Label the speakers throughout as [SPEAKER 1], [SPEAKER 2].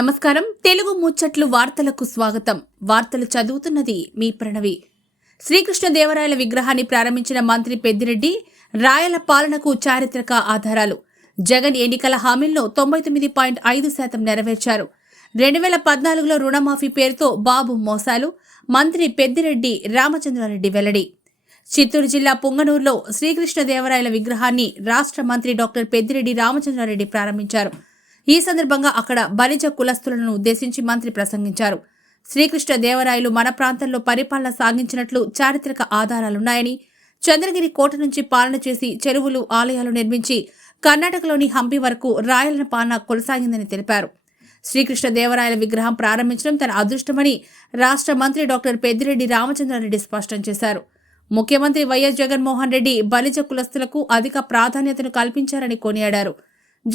[SPEAKER 1] నమస్కారం తెలుగు ముచ్చట్లు వార్తలకు స్వాగతం వార్తలు చదువుతున్నది మీ ప్రణవి శ్రీకృష్ణదేవరాయల విగ్రహాన్ని ప్రారంభించిన మంత్రి పెద్దిరెడ్డి రాయల పాలనకు చారిత్రక ఆధారాలు జగన్ ఎన్నికల హామీల్లో తొంభై తొమ్మిది పాయింట్ ఐదు శాతం నెరవేర్చారు రెండు వేల పద్నాలుగులో రుణమాఫీ పేరుతో బాబు మోసాలు మంత్రి పెద్దిరెడ్డి రామచంద్రారెడ్డి వెల్లడి చిత్తూరు జిల్లా పుంగనూరులో శ్రీకృష్ణదేవరాయల విగ్రహాన్ని రాష్ట్ర మంత్రి డాక్టర్ పెద్దిరెడ్డి రామచంద్రారెడ్డి ప్రారంభించారు ఈ సందర్భంగా అక్కడ బలిజ కులస్తులను ఉద్దేశించి మంత్రి ప్రసంగించారు శ్రీకృష్ణ దేవరాయలు మన ప్రాంతంలో పరిపాలన సాగించినట్లు చారిత్రక ఆధారాలున్నాయని చంద్రగిరి కోట నుంచి పాలన చేసి చెరువులు ఆలయాలు నిర్మించి కర్ణాటకలోని హంపి వరకు రాయల పాలన కొనసాగిందని తెలిపారు శ్రీకృష్ణ దేవరాయల విగ్రహం ప్రారంభించడం తన అదృష్టమని రాష్ట్ర మంత్రి డాక్టర్ పెద్దిరెడ్డి రామచంద్రారెడ్డి స్పష్టం చేశారు ముఖ్యమంత్రి వైఎస్ జగన్మోహన్ రెడ్డి బలిజ కులస్తులకు అధిక ప్రాధాన్యతను కల్పించారని కొనియాడారు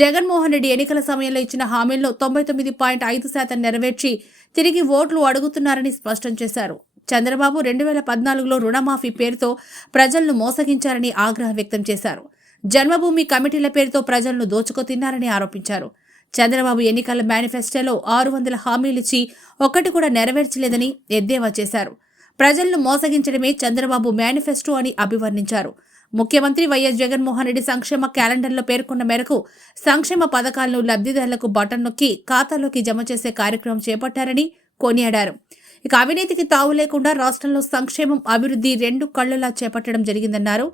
[SPEAKER 1] జగన్మోహన్ రెడ్డి ఎన్నికల సమయంలో ఇచ్చిన హామీలను తొంభై తొమ్మిది పాయింట్ ఐదు శాతం నెరవేర్చి తిరిగి ఓట్లు అడుగుతున్నారని స్పష్టం చేశారు చంద్రబాబు రెండు వేల పద్నాలుగులో రుణమాఫీ పేరుతో ప్రజలను మోసగించారని ఆగ్రహం వ్యక్తం చేశారు జన్మభూమి కమిటీల పేరుతో ప్రజలను దోచుకుతిన్నారని ఆరోపించారు చంద్రబాబు ఎన్నికల మేనిఫెస్టోలో ఆరు వందల హామీలిచ్చి ఒక్కటి కూడా నెరవేర్చలేదని ఎద్దేవా చేశారు ప్రజలను మోసగించడమే చంద్రబాబు మేనిఫెస్టో అని అభివర్ణించారు ముఖ్యమంత్రి వైఎస్ జగన్మోహన్ రెడ్డి సంక్షేమ క్యాలెండర్లో పేర్కొన్న మేరకు సంక్షేమ పథకాలను లబ్ధిదారులకు బటన్ నొక్కి ఖాతాలోకి జమ చేసే కార్యక్రమం చేపట్టారని కొనియాడారు ఇక అవినీతికి తావు లేకుండా రాష్ట్రంలో సంక్షేమం అభివృద్ధి రెండు కళ్లులా చేపట్టడం జరిగిందన్నారు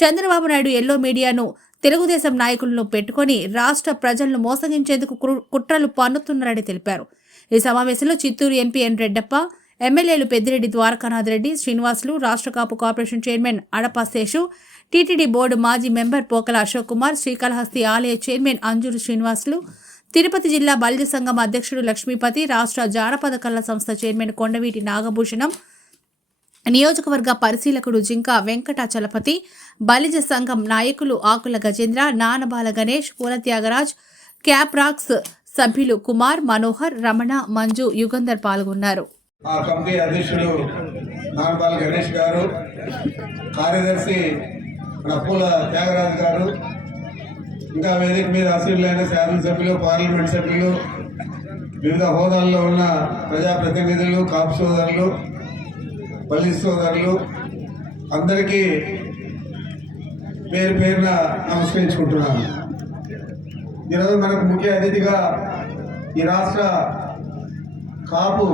[SPEAKER 1] చంద్రబాబు నాయుడు ఎల్లో మీడియాను తెలుగుదేశం నాయకులను పెట్టుకొని రాష్ట్ర ప్రజలను మోసగించేందుకు కుట్రలు పన్నుతున్నారని తెలిపారు ఈ సమావేశంలో చిత్తూరు ఎంపీ ఎన్ రెడ్డప్ప ఎమ్మెల్యేలు పెద్దిరెడ్డి ద్వారకానాథ్ రెడ్డి శ్రీనివాసులు రాష్ట్ర Kapu corporation chairman Adapa Seshu TTD board మాజీ మెంబర్ పోకల అశోక్ కుమార్ శ్రీకాళహస్తి ఆలయ చైర్మన్ అంజూరు శ్రీనివాసులు తిరుపతి జిల్లా బల్జ సంఘం అధ్యక్షుడు లక్ష్మీపతి రాష్ట్ర జానపద కళ సంస్థ చైర్మన్ కొండవీటి నాగభూషణం నియోజకవర్గ పరిశీలకుడు జింక వెంకటాచలపతి బలిజ సంఘం నాయకులు ఆకుల గజేంద్ర నానబాల గణేష్ త్యాగరాజ్ క్యాప్రాక్స్ సభ్యులు కుమార్ మనోహర్ రమణ మంజు యుగంధర్ పాల్గొన్నారు
[SPEAKER 2] కమిటీ అధ్యక్షుడు గణేష్ గారు కార్యదర్శి మన పూల త్యాగరాజు గారు ఇంకా వేదిక మీద అసెంబ్లైన శాసనసభ్యులు పార్లమెంట్ సభ్యులు వివిధ హోదాల్లో ఉన్న ప్రజాప్రతినిధులు కాపు సోదరులు పల్లి సోదరులు అందరికీ పేరు పేరున నమస్కరించుకుంటున్నాను ఈరోజు మనకు ముఖ్య అతిథిగా ఈ రాష్ట్ర కాపు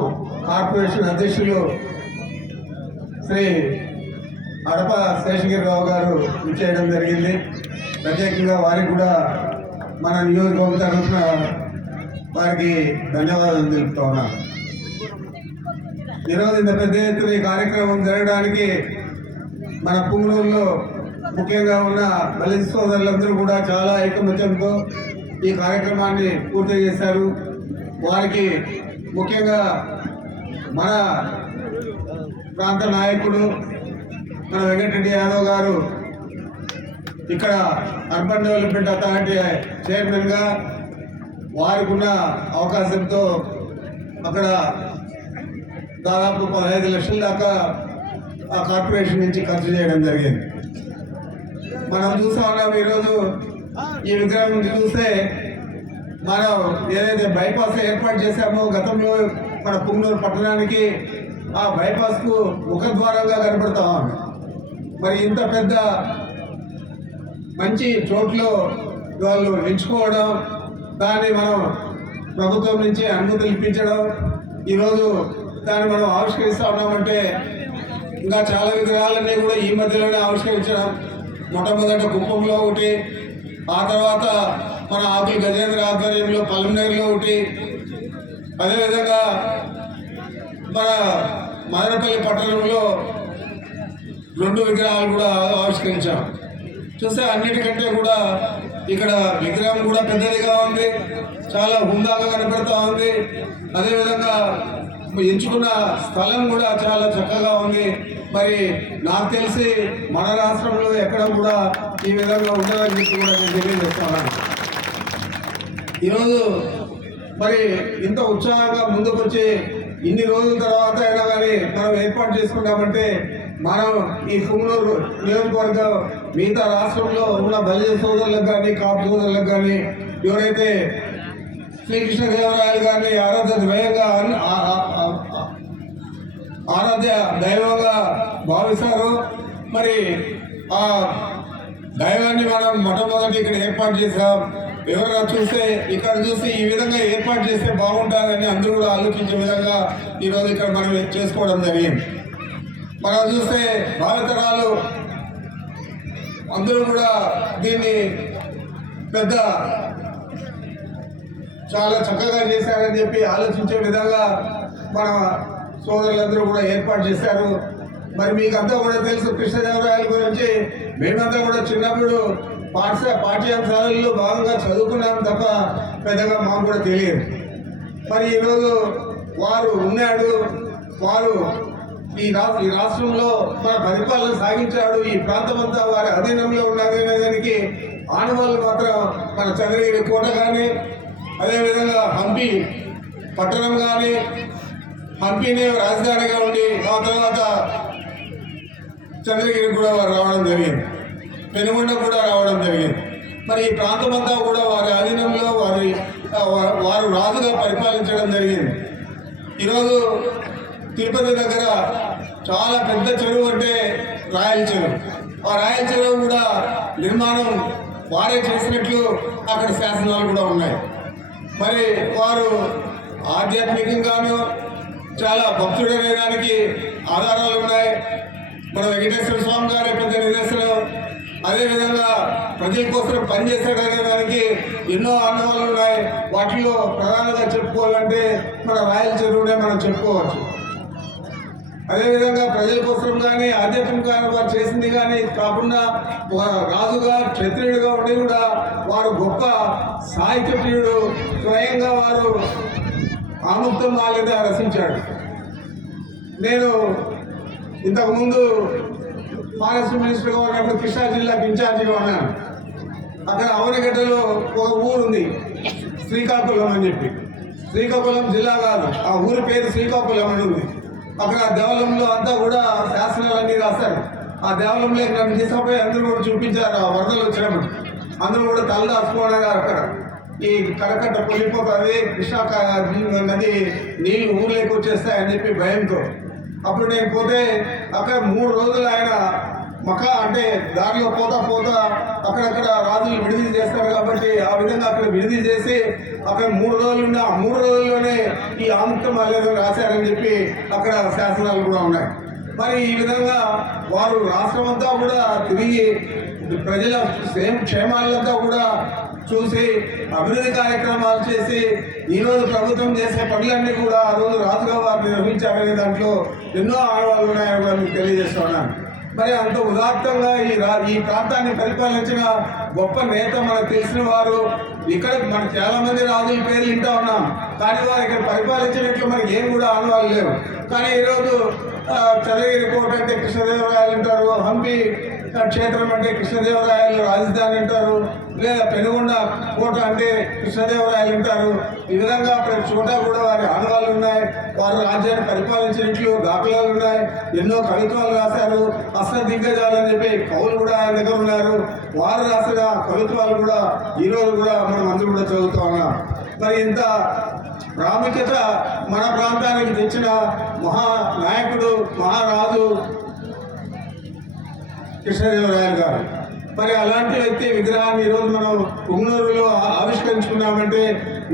[SPEAKER 2] కార్పొరేషన్ అధ్యక్షులు శ్రీ అడప రావు గారు చేయడం జరిగింది ప్రత్యేకంగా వారికి కూడా మన నియోజకవర్గం తరఫున వారికి ధన్యవాదాలు తెలుపుతా ఉన్నాను ఈరోజు ఇంత పెద్ద ఎత్తున ఈ కార్యక్రమం జరగడానికి మన పుంగనూరులో ముఖ్యంగా ఉన్న దళిత సోదరులందరూ కూడా చాలా ఐకమత్యంతో ఈ కార్యక్రమాన్ని పూర్తి చేశారు వారికి ముఖ్యంగా మన ప్రాంత నాయకుడు మన వెంకటరెడ్డి యాదవ్ గారు ఇక్కడ అర్బన్ డెవలప్మెంట్ అథారిటీ చైర్మన్గా వారికి ఉన్న అవకాశంతో అక్కడ దాదాపు పదహైదు లక్షల దాకా ఆ కార్పొరేషన్ నుంచి ఖర్చు చేయడం జరిగింది మనం చూసా ఉన్నాం ఈరోజు ఈ విగ్రహం చూస్తే మనం ఏదైతే బైపాస్ ఏర్పాటు చేశామో గతంలో మన పుంగనూరు పట్టణానికి ఆ బైపాస్కు ముఖద్వారంగా కనపడతా మరి ఇంత పెద్ద మంచి చోట్లో వాళ్ళు ఎంచుకోవడం దాన్ని మనం ప్రభుత్వం నుంచి అనుమతి ఇప్పించడం ఈరోజు దాన్ని మనం ఆవిష్కరిస్తూ ఉన్నామంటే ఇంకా చాలా విగ్రహాలన్నీ కూడా ఈ మధ్యలోనే ఆవిష్కరించడం మొట్టమొదట కుప్పంలో ఒకటి ఆ తర్వాత మన ఆకులు గజేంద్ర ఆధ్వర్యంలో పల్లెనగర్లో ఒకటి అదేవిధంగా మన మదనపల్లి పట్టణంలో రెండు విగ్రహాలు కూడా ఆవిష్కరించాం చూస్తే అన్నిటికంటే కూడా ఇక్కడ విగ్రహం కూడా పెద్దదిగా ఉంది చాలా హుందాగా కనపడుతూ ఉంది అదేవిధంగా ఎంచుకున్న స్థలం కూడా చాలా చక్కగా ఉంది మరి నాకు తెలిసి మన రాష్ట్రంలో ఎక్కడ కూడా ఈ విధంగా ఉండాలని చెప్పి కూడా నేను తెలియజేస్తున్నాను ఈరోజు మరి ఇంత ఉత్సాహంగా ముందుకొచ్చి ఇన్ని రోజుల తర్వాత అయినా కానీ మనం ఏర్పాటు చేసుకున్నామంటే మనం ఈ పుంగనూరు నియోజకవర్గం మిగతా రాష్ట్రంలో ఉన్న బలిజ సోదరులకు కానీ కాపు సోదరులకు కానీ ఎవరైతే దేవరాయలు కానీ ఆరాధ్య ద్వయంగా ఆరాధ్య దైవంగా భావిస్తారు మరి ఆ దైవాన్ని మనం మొట్టమొదటి ఇక్కడ ఏర్పాటు చేసాం ఎవరైనా చూస్తే ఇక్కడ చూసి ఈ విధంగా ఏర్పాటు చేస్తే బాగుంటారని అందరూ కూడా ఆలోచించే విధంగా ఈరోజు ఇక్కడ మనం చేసుకోవడం జరిగింది మనం చూస్తే భావితరాలు అందరూ కూడా దీన్ని పెద్ద చాలా చక్కగా చేశారని చెప్పి ఆలోచించే విధంగా మన సోదరులందరూ కూడా ఏర్పాటు చేశారు మరి మీకు అంతా కూడా తెలుసు కృష్ణదేవరాయల గురించి మేమంతా కూడా చిన్నప్పుడు పాఠశ పాఠ్యాంశాలలో భాగంగా చదువుకున్నాం తప్ప పెద్దగా మాకు కూడా తెలియదు మరి ఈరోజు వారు ఉన్నాడు వారు ఈ రాష్ట్ర ఈ రాష్ట్రంలో మన పరిపాలన సాగించాడు ఈ ప్రాంతం అంతా వారి అధీనంలో ఉన్నదనే దానికి ఆనవాళ్ళు మాత్రం మన చంద్రగిరి కోట కానీ అదేవిధంగా హంపి పట్టణం కానీ హంపీనే రాజధానిగా ఉండి ఆ తర్వాత చంద్రగిరి కూడా వారు రావడం జరిగింది పెనుగొండ కూడా రావడం జరిగింది మరి ఈ ప్రాంతమంతా కూడా వారి అధీనంలో వారి వారు రాజుగా పరిపాలించడం జరిగింది ఈరోజు తిరుపతి దగ్గర చాలా పెద్ద చెరువు అంటే రాయల చెరువు ఆ రాయల చెరువు కూడా నిర్మాణం వారే చేసినట్లు అక్కడ శాసనాలు కూడా ఉన్నాయి మరి వారు ఆధ్యాత్మికంగాను చాలా భక్తుడనే దానికి ఆధారాలు ఉన్నాయి మన వెంకటేశ్వర స్వామి గారే పెద్ద నిదర్శనం అదేవిధంగా ప్రజల కోసం పనిచేస్తాడనే దానికి ఎన్నో అనుభవాలు ఉన్నాయి వాటిలో ప్రధానంగా చెప్పుకోవాలంటే మన రాయల చెరువునే మనం చెప్పుకోవచ్చు అదేవిధంగా ప్రజల కోసం కానీ ఆధ్యాత్మిక వారు చేసింది కానీ కాకుండా రాజుగా క్షత్రియుడిగా ఉండి కూడా వారు గొప్ప సాహిత్య ప్రియుడు స్వయంగా వారు ఆముక్తం మాలేదా రచించాడు నేను ఇంతకుముందు ఫారెస్ట్ మినిస్టర్గా ఉన్నప్పుడు కృష్ణా జిల్లాకి ఇన్ఛార్జిగా ఉన్నాను అక్కడ అవనగడ్డలో ఒక ఊరు ఉంది శ్రీకాకుళం అని చెప్పి శ్రీకాకుళం జిల్లా కాదు ఆ ఊరి పేరు శ్రీకాకుళం అని ఉంది అక్కడ దేవాలయంలో అంతా కూడా శాసనాలన్నీ రాశారు ఆ దేవాలయంలో ఇక్కడ తీసుకుపోయి అందరూ కూడా చూపించారు ఆ వరదలు వచ్చినప్పుడు అందరూ కూడా తల దాచుకోవడానికి అక్కడ ఈ కరకట్ట పొలిపోతుంది కృష్ణా నది నీళ్ళు ఊర్లేకొచ్చేస్తాయని చెప్పి భయంతో అప్పుడు నేను పోతే అక్కడ మూడు రోజులు ఆయన మక అంటే దారిలో పోతా పోతా అక్కడక్కడ రాజులు విడుదల చేస్తారు కాబట్టి ఆ విధంగా అక్కడ విడుదల చేసి అక్కడ మూడు రోజులు ఉండి ఆ మూడు రోజుల్లోనే ఈ ఆముక్తం అల్లెలు రాశారని చెప్పి అక్కడ శాసనాలు కూడా ఉన్నాయి మరి ఈ విధంగా వారు రాష్ట్రం అంతా కూడా తిరిగి ప్రజల సేమ్ క్షేమాలంతా కూడా చూసి అభివృద్ధి కార్యక్రమాలు చేసి ఈరోజు ప్రభుత్వం చేసే పనులన్నీ కూడా ఆ రోజు రాజుగా వారిని నిర్వహించారనే దాంట్లో ఎన్నో ఆడవాళ్ళు ఉన్నాయని కూడా మీకు తెలియజేస్తున్నాను మరి అంత ఉదాత్తంగా ఈ ఈ ప్రాంతాన్ని పరిపాలించిన గొప్ప నేత మనకు తెలిసిన వారు ఇక్కడ చాలా చాలామంది రాజుల పేర్లు వింటా ఉన్నాం కానీ వారు ఇక్కడ పరిపాలించినట్లు మనకి ఏం కూడా ఆనవాళ్ళు లేవు కానీ ఈరోజు చదివిరి కోట అంటే కృష్ణదేవరాయలు అంటారు హంపి క్షేత్రం అంటే కృష్ణదేవరాయలు రాజధాని అంటారు లేదా పెనుగొండ కోట అంటే కృష్ణదేవరాయలు అంటారు ఈ విధంగా ప్రతి చోట కూడా వారి ఆనవాలు ఉన్నాయి వారు రాజ్యాన్ని పరిపాలించినట్లు దాఖలాలు ఉన్నాయి ఎన్నో కవిత్వాలు రాశారు అస్త్ర దిగ్గజాలని చెప్పి కవులు కూడా ఆయన దగ్గర ఉన్నారు వారు రాసిన కవిత్వాలు కూడా ఈరోజు కూడా మనం అందరూ కూడా చదువుతా ఉన్నాం మరి ఇంత ప్రాముఖ్యత మన ప్రాంతానికి తెచ్చిన మహానాయకుడు మహారాజు కృష్ణదేవరాయలు గారు మరి అలాంటి వ్యక్తి విగ్రహాన్ని ఈరోజు మనం పుంగనూరులో ఆవిష్కరించుకున్నామంటే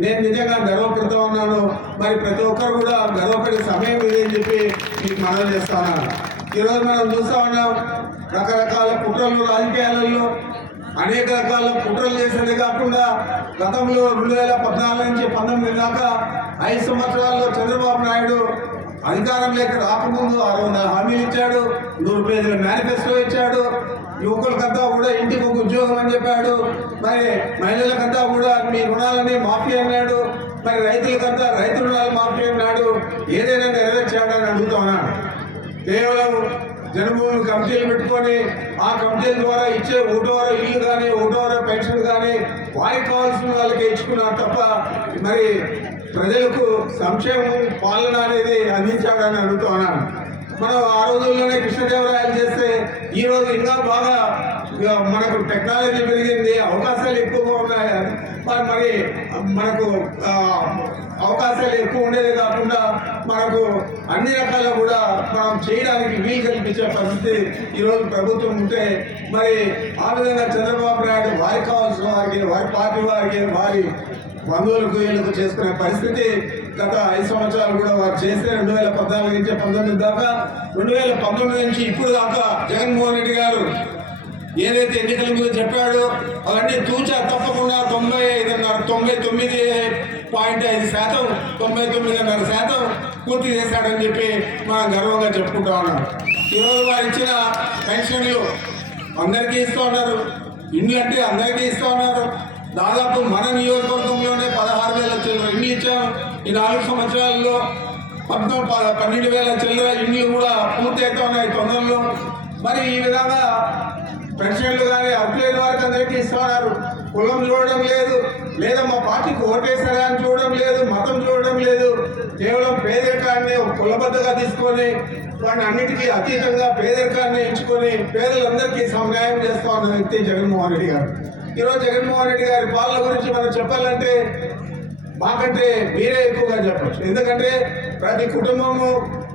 [SPEAKER 2] నేను నిజంగా గర్వపడుతూ ఉన్నాను మరి ప్రతి ఒక్కరు కూడా గర్వపడే సమయం ఇది అని చెప్పి మీకు మనవి చేస్తాను ఈరోజు మనం చూస్తూ ఉన్నాం రకరకాల కుట్రలు రాజకీయాలలో అనేక రకాల కుట్రలు చేసేది కాకుండా గతంలో రెండు వేల పద్నాలుగు నుంచి పంతొమ్మిది దాకా ఐదు సంవత్సరాల్లో చంద్రబాబు నాయుడు అధికారం లేక రాకముందు ఆరు వందల హామీలు ఇచ్చాడు నూరు పేజీల మేనిఫెస్టో ఇచ్చాడు యువకులకంతా కూడా ఇంటికి ఒక ఉద్యోగం అని చెప్పాడు మరి మహిళలకంతా కూడా మీ రుణాలని మాఫీ అన్నాడు మరి రైతులకంతా రైతు రుణాలు మాఫీ అన్నాడు ఏదైనా నెరవేర్చాడని అడుగుతా ఉన్నాడు కేవలం జన్మభూమి కమిటీలు పెట్టుకొని ఆ కమిటీల ద్వారా ఇచ్చే ఒకటోరో ఇల్లు కానీ ఒకటోరో పెన్షన్ కానీ వారికి కావాల్సిన వాళ్ళకి ఇచ్చుకున్నారు తప్ప మరి ప్రజలకు సంక్షేమం పాలన అనేది అందించాడని అడుగుతున్నాను మనం ఆ రోజుల్లోనే కృష్ణదేవరాయలు చేస్తే ఈ రోజు ఇంకా బాగా మనకు టెక్నాలజీ పెరిగింది అవకాశాలు ఎక్కువగా ఉన్నాయి మరి మనకు అవకాశాలు ఎక్కువ ఉండేది కాకుండా మనకు అన్ని రకాల కూడా మనం చేయడానికి వీలు కల్పించే పరిస్థితి ఈరోజు ప్రభుత్వం ఉంటే మరి ఆ విధంగా చంద్రబాబు నాయుడు వారికి కావాల్సిన వారికి వారి పార్టీ వారికి వారి బంధువులకు వీళ్ళకు చేసుకునే పరిస్థితి గత ఐదు సంవత్సరాలు కూడా వారు చేస్తే రెండు వేల పద్నాలుగు నుంచి పంతొమ్మిది దాకా రెండు వేల పంతొమ్మిది నుంచి ఇప్పుడు దాకా జగన్మోహన్ రెడ్డి గారు ఏదైతే ఎన్నికల మీద చెప్పాడో అవన్నీ తూచా తప్పకుండా తొంభై ఐదున్నర తొంభై తొమ్మిది పాయింట్ ఐదు శాతం తొంభై తొమ్మిదిన్నర శాతం పూర్తి చేశాడని చెప్పి మనం గర్వంగా చెప్పుకుంటా ఉన్నాం ఈరోజు వారు ఇచ్చిన పెన్షన్లు అందరికీ ఇస్తూ ఉన్నారు ఇండ్లు అంటే అందరికీ ఇస్తూ ఉన్నారు దాదాపు మన నియోజకవర్గంలోనే పదహారు వేల చిల్లర ఇండ్లు ఇచ్చాము ఈ నాలుగు సంవత్సరాల్లో పద్నాలుగు పన్నెండు వేల చిల్లర ఇండ్లు కూడా పూర్తి అవుతూ ఉన్నాయి తొందరలో మరి ఈ విధంగా పెన్షన్లు కానీ అర్హులైన వారికి అందరికీ ఉన్నారు కులం చూడడం లేదు లేదా మా పార్టీకి ఓటేస్తారా అని చూడడం లేదు మతం చూడడం లేదు కేవలం పేదరికాన్ని ఒక కులబద్దగా తీసుకొని వాడిని అన్నిటికీ అతీతంగా పేదరికాన్ని ఎంచుకొని పేదలందరికీ సమన్యాయం చేస్తా ఉన్న వ్యక్తి జగన్మోహన్ రెడ్డి గారు ఈరోజు జగన్మోహన్ రెడ్డి గారి పాలన గురించి మనం చెప్పాలంటే మాకంటే మీరే ఎక్కువగా చెప్పచ్చు ఎందుకంటే ప్రతి కుటుంబము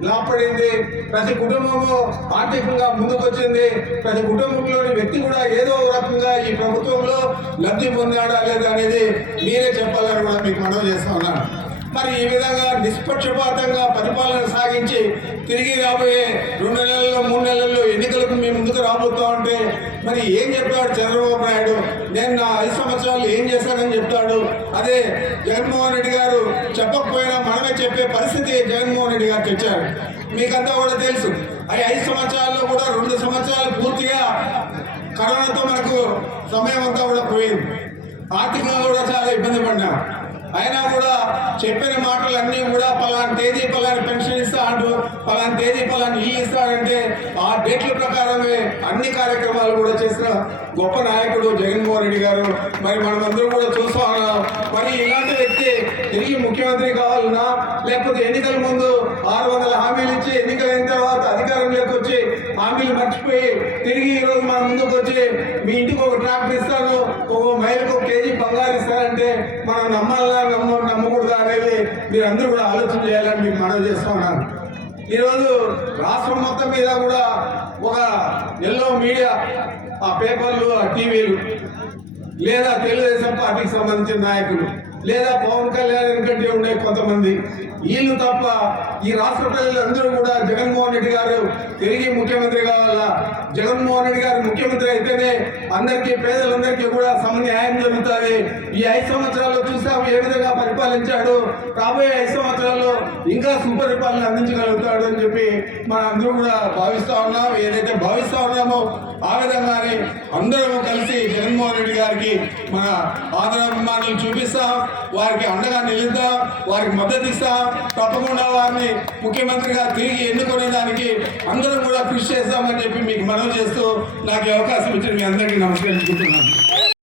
[SPEAKER 2] లాభపడింది ప్రతి కుటుంబము ఆర్థికంగా ముందుకొచ్చింది ప్రతి కుటుంబంలోని వ్యక్తి కూడా ఏదో రకంగా ఈ ప్రభుత్వంలో లబ్ధి పొందాడా లేదా అనేది మీరే చెప్పాలని కూడా మీకు మనవి చేస్తా ఉన్నాను మరి ఈ విధంగా నిష్పక్షపాతంగా పరిపాలన సాగించి తిరిగి రాబోయే రెండు నెలల్లో మూడు నెలల్లో ఎన్నికలకు మేము ముందుకు రాబోతా ఉంటే మరి ఏం చెప్తాడు చంద్రబాబు నాయుడు నేను నా ఐదు సంవత్సరాలు ఏం చేశానని చెప్తాడు అదే జగన్మోహన్ రెడ్డి గారు చెప్పకపోయినా మనమే చెప్పే పరిస్థితి జగన్మోహన్ రెడ్డి గారు తెచ్చారు మీకంతా కూడా తెలుసు అవి ఐదు సంవత్సరాల్లో కూడా రెండు సంవత్సరాలు పూర్తిగా కరోనాతో మనకు సమయం అంతా కూడా పోయింది ఆర్థికంగా కూడా చాలా ఇబ్బంది పడ్డాం అయినా కూడా చెప్పిన మాటలన్నీ కూడా పలానా తేదీ పలాని పెన్షన్ ఇస్తాడు పలానా తేదీ పలాని ఇల్లు ఇస్తాడంటే ఆ డేట్ల ప్రకారమే అన్ని కార్యక్రమాలు కూడా చేసిన గొప్ప నాయకుడు జగన్మోహన్ రెడ్డి గారు మరి మనమందరం కూడా చూస్తా ఉన్నాం మరి ఇలాంటి వ్యక్తి తిరిగి ముఖ్యమంత్రి కావాలన్నా లేకపోతే ఎన్నికల ముందు ఆరు వందల హామీలు ఇచ్చి ఎన్నికలైన తర్వాత అధికారంలోకి వచ్చి హామీలు మర్చిపోయి తిరిగి ఈరోజు మన ముందుకు వచ్చి మీ ఇంటికి ఒక ట్రాక్టర్ ఇస్తాను ఒక మైలుకు ఒక కేజీ బంగారు ఇస్తారంటే మనం నమ్మాలా నమ్మ నమ్మకూడదా అనేది మీరు అందరూ కూడా ఆలోచన చేయాలని మీకు మనవి చేస్తా ఉన్నాను ఈరోజు రాష్ట్రం మొత్తం మీద కూడా ఒక ఎల్లో మీడియా ఆ పేపర్లు ఆ టీవీలు లేదా తెలుగుదేశం పార్టీకి సంబంధించిన నాయకులు లేదా పవన్ కళ్యాణ్ కంటే ఉండే కొంతమంది వీళ్ళు తప్ప ఈ రాష్ట్ర ప్రజలందరూ కూడా జగన్మోహన్ రెడ్డి గారు తిరిగి ముఖ్యమంత్రి కావాలా జగన్మోహన్ రెడ్డి గారు ముఖ్యమంత్రి అయితేనే అందరికీ పేదలందరికీ కూడా సమన్యాయం జరుగుతుంది ఈ ఐదు సంవత్సరాల్లో చూసాము ఏ విధంగా పరిపాలించాడు రాబోయే ఐదు ఇంకా సుపరిపాలన అందించగలుగుతాడు అని చెప్పి మనం అందరూ కూడా భావిస్తూ ఉన్నాం ఏదైతే భావిస్తూ ఉన్నామో ఆ విధంగానే అందరం కలిసి జగన్మోహన్ రెడ్డి గారికి మన ఆదరాభిమానులు చూపిస్తాం వారికి అండగా నిలుద్దాం వారికి మద్దతు ఇస్తాం తప్పకుండా వారిని ముఖ్యమంత్రిగా తిరిగి ఎన్నుకునే దానికి అందరం కూడా కృషి చేస్తామని చెప్పి మీకు మనవి చేస్తూ నాకు అవకాశం ఇచ్చిన మీ అందరికీ నమస్కరించుకుంటున్నాను